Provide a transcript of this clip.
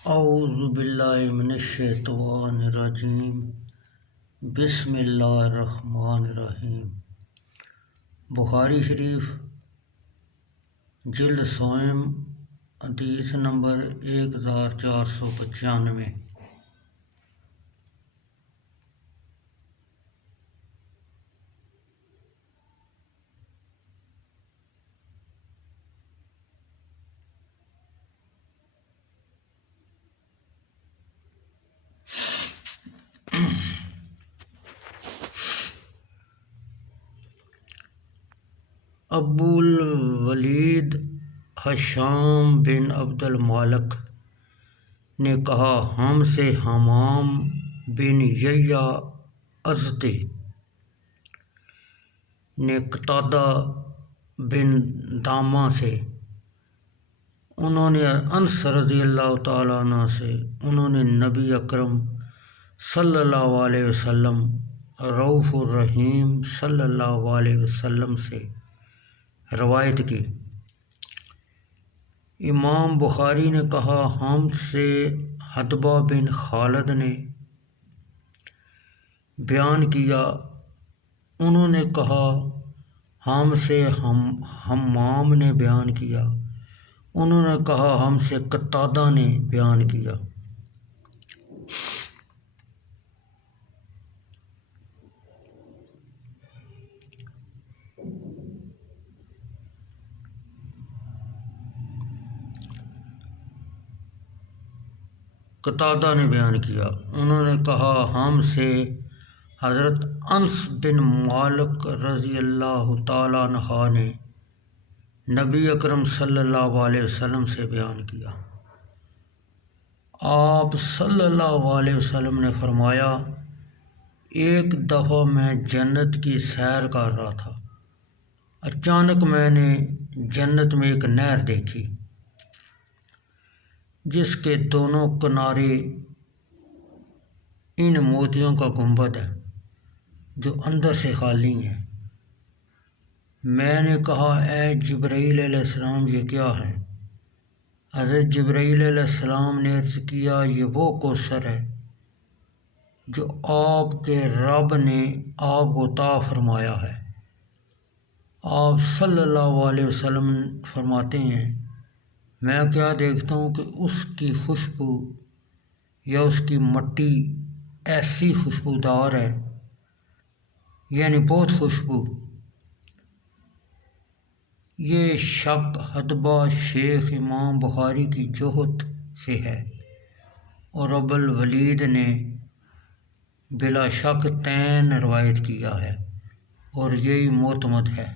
اعوذ باللہ من الشیطان الرجیم بسم اللہ الرحمن الرحیم۔ بخاری شریف جلد سوم حدیث نمبر 1495۔ ابو الولید ہشام بن عبد المالک نے کہا، ہم سے حمام بن یحییٰ ازدی نے قتادہ بن دامہ سے، انہوں نے انس رضی اللہ تعالیٰ عنہ سے، انہوں نے نبی اکرم صلی اللہ علیہ وسلم رؤوف الرحیم صلی اللہ علیہ وسلم سے روایت کی۔ امام بخاری نے کہا، ہم سے حدبہ بن خالد نے بیان کیا، انہوں نے کہا، ہم سے حمام نے بیان کیا، انہوں نے کہا، ہم سے قتادہ نے بیان کیا۔ قتادہ نے بیان کیا، انہوں نے کہا، ہم سے حضرت انس بن مالک رضی اللہ تعالیٰ عنہ نے نبی اکرم صلی اللہ علیہ وسلم سے بیان کیا۔ آپ صلی اللہ علیہ وسلم نے فرمایا، ایک دفعہ میں جنت کی سیر کر رہا تھا، اچانک میں نے جنت میں ایک نہر دیکھی جس کے دونوں کنارے ان موتیوں کا گنبد ہے جو اندر سے خالی ہیں۔ میں نے کہا، اے جبرائیل علیہ السلام، یہ کیا ہے؟ حضرت جبرائیل علیہ السلام نے عرض کیا، یہ وہ کوثر ہے جو آپ کے رب نے آپ کو عطا فرمایا ہے۔ آپ صلی اللہ علیہ وسلم فرماتے ہیں، میں کیا دیکھتا ہوں کہ اس کی خوشبو یا اس کی مٹی ایسی خوشبودار ہے، یعنی بہت خوشبو۔ یہ شک حدبہ شیخ امام بخاری کی جہد سے ہے، اور ابو الولید نے بلا شک تین روایت کیا ہے، اور یہی معتمد ہے۔